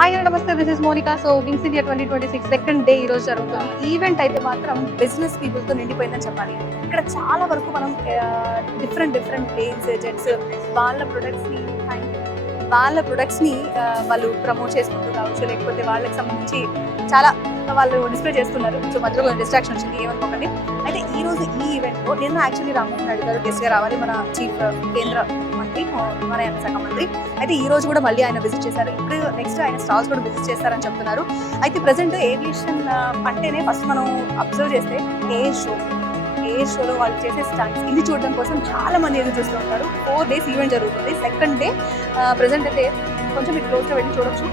Hi నమస్తే, this is Monica. So Wings India 2026 second day ఈ రోజు జరుగుతుంది. ఈవెంట్ అయితే మాత్రం బిజినెస్ పీపుల్ తో నిండిపోయిందని చెప్పాలి. ఇక్కడ చాలా వరకు మనం డిఫరెంట్ బ్రాండ్స్ ఏజెంట్స్ వాళ్ళ ప్రొడక్ట్స్ ని వాళ్ళు ప్రమోట్ చేసుకుంటూ కావచ్చు, లేకపోతే వాళ్ళకి సంబంధించి చాలా వాళ్ళు డిస్ప్లే చేస్తున్నారు. సో మధ్యలో కొంచెం డిస్ట్రాక్షన్ వచ్చింది, ఏమనుకోకండి. అయితే ఈ రోజు ఈ ఈవెంట్ లో నిన్న యాక్చువల్లీ రామ్మోహన్ నాయుడు గారు గెస్ట్ గా రావాలి, మన చీఫ్ కేంద్ర మంత్రి విమానయాన శాఖ మంత్రి. అయితే ఈ రోజు కూడా మళ్ళీ ఆయన విజిట్ చేశారు. ఇప్పుడు నెక్స్ట్ ఆయన స్టాల్స్ కూడా విజిట్ చేస్తారని చెప్తున్నారు. అయితే ప్రెసెంట్ ఏవియేషన్ అంటేనే ఫస్ట్ మనం అబ్జర్వ్ చేస్తే ఎయిర్ షోలో వాళ్ళు చేసే స్టంట్స్ ఇది చూడడం కోసం చాలా మంది ఎదురు చూస్తూ ఉంటారు. 4 days ఈవెంట్ జరుగుతుంది. సెకండ్ డే ప్రెసెంట్ అయితే కొంచెం మీరు క్లోజ్గా వెళ్ళి చూడొచ్చు.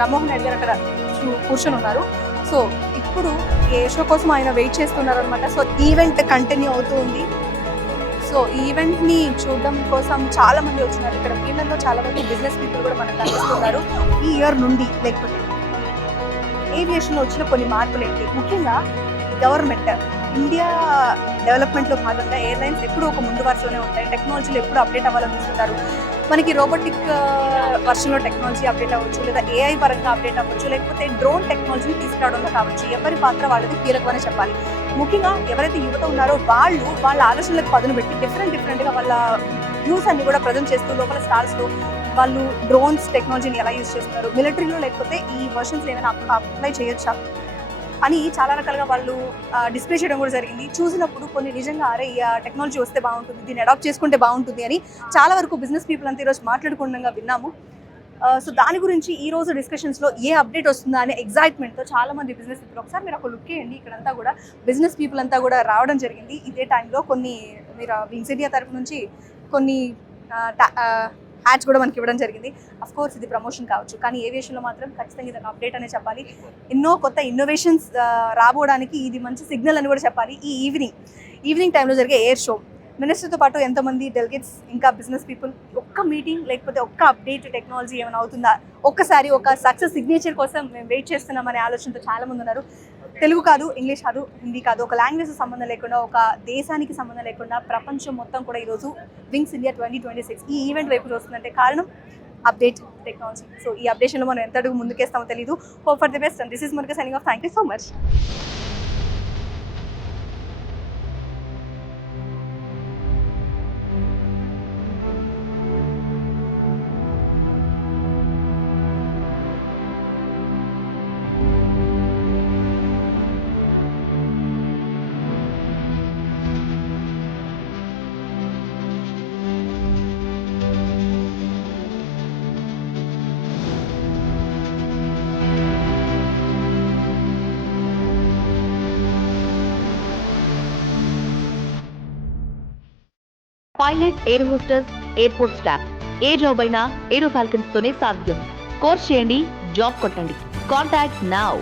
రామ్మోహన్ నాయుడు గారు అక్కడ కూర్చొని ఉన్నారు. సో ఇప్పుడు ఏ షో కోసం ఆయన వెయిట్ చేస్తున్నారు అనమాట. సో ఈవెంట్ కంటిన్యూ అవుతూ ఉంది. సో ఈవెంట్ ని చూడడం కోసం చాలా మంది వచ్చినారు. ఇక్కడ వీళ్ళలో చాలా మంది బిజినెస్ పీపుల్ కూడా మనకు కనిపిస్తున్నారు. ఈ ఇయర్ నుండి లేకపోతే ఏవియేషన్ లో వచ్చిన కొన్ని మార్పులు ఏంటి, ముఖ్యంగా గవర్నమెంట్ ఇండియా డెవలప్మెంట్లో భాగంగా ఎయిర్లైన్స్ ఎప్పుడు ఒక ముందు వరుసలోనే ఉంటాయి. టెక్నాలజీలో ఎప్పుడు అప్డేట్ అవ్వాలని చూస్తుంటారు. మనకి రోబోటిక్ వర్షన్లో టెక్నాలజీ అప్డేట్ అవ్వచ్చు, లేదా ఏఐ పరంగా అప్డేట్ అవ్వచ్చు, లేకపోతే డ్రోన్ టెక్నాలజీని తీసుకురావడంలో కావచ్చు. ఎవరి పాత్ర వాళ్ళది కీలకమని చెప్పాలి. ముఖ్యంగా ఎవరైతే యువత ఉన్నారో వాళ్ళ ఆలోచనలకు పదును పెట్టి డిఫరెంట్గా వాళ్ళ వ్యూస్ అన్ని కూడా ప్రజెంట్ చేస్తూ లోపల స్టాల్స్లో వాళ్ళు డ్రోన్స్ టెక్నాలజీని ఎలా యూజ్ చేస్తున్నారు, మిలిటరీలో లేకపోతే ఈ వర్షన్స్ ఏమైనా అప్లై చేయొచ్చా అని చాలా రకాలుగా వాళ్ళు డిస్ప్లే చేయడం కూడా జరిగింది. చూసినప్పుడు కొన్ని నిజంగా అరే ఈ టెక్నాలజీ వస్తే బాగుంటుంది, దీన్ని అడాప్ట్ చేసుకుంటే బాగుంటుంది అని చాలా వరకు బిజినెస్ పీపుల్ అంతా ఈరోజు మాట్లాడుకుండగా విన్నాము. సో దాని గురించి ఈ రోజు డిస్కషన్స్లో ఏ అప్డేట్ వస్తుందా అనే ఎగ్జైట్మెంట్తో చాలా మంది బిజినెస్ పీపుల్, ఒకసారి మీరు ఒక లుక్ వేయండి, ఇక్కడంతా కూడా బిజినెస్ పీపుల్ అంతా కూడా రావడం జరిగింది. ఇదే టైంలో కొన్ని మీరు వింగ్స్ ఇండియా తరఫు నుంచి కొన్ని హ్యాట్స్ కూడా మనకి ఇవ్వడం జరిగింది. అఫ్ కోర్స్ ఇది ప్రమోషన్ కావచ్చు, కానీ ఏవియేషన్లో మాత్రం ఖచ్చితంగా ఇది ఒక అప్డేట్ అనే చెప్పాలి. ఎన్నో కొత్త ఇన్నోవేషన్స్ రాబోవడానికి ఇది మంచి సిగ్నల్ అని కూడా చెప్పాలి. ఈ ఈవినింగ్ టైంలో జరిగే ఎయిర్ షో మినిస్టర్తో పాటు ఎంతోమంది డెలిగేట్స్ ఇంకా బిజినెస్ పీపుల్, ఒక్క మీటింగ్ లేకపోతే ఒక్క అప్డేట్ టెక్నాలజీ ఏమైనా అవుతుందా, ఒక్కసారి ఒక సక్సెస్ సిగ్నేచర్ కోసం మేము వెయిట్ చేస్తున్నామనే ఆలోచనతో చాలా మంది ఉన్నారు. తెలుగు కాదు, ఇంగ్లీష్ కాదు, హిందీ కాదు, ఒక లాంగ్వేజ్ సంబంధం లేకుండా, ఒక దేశానికి సంబంధం లేకుండా ప్రపంచం మొత్తం కూడా ఈరోజు వింగ్స్ ఇండియా 2026 ఈ ఈవెంట్ వైపు వస్తుందంటే కారణం అప్డేట్ టెక్నాలజీ. సో ఈ అప్డేషన్లో మనం ఎంత అడుగు ముందుకేస్తామో తెలియదు. Hope for the best and this is Monica signing off. Thank you so much. Pilot, air hostess, airport staff, ఏ జాబ్ అయినా ఏరో ఫాల్కన్స్ తోనే సాధ్యం. కోర్స్ చేయండి, జాబ్ కొట్టండి. Contact now.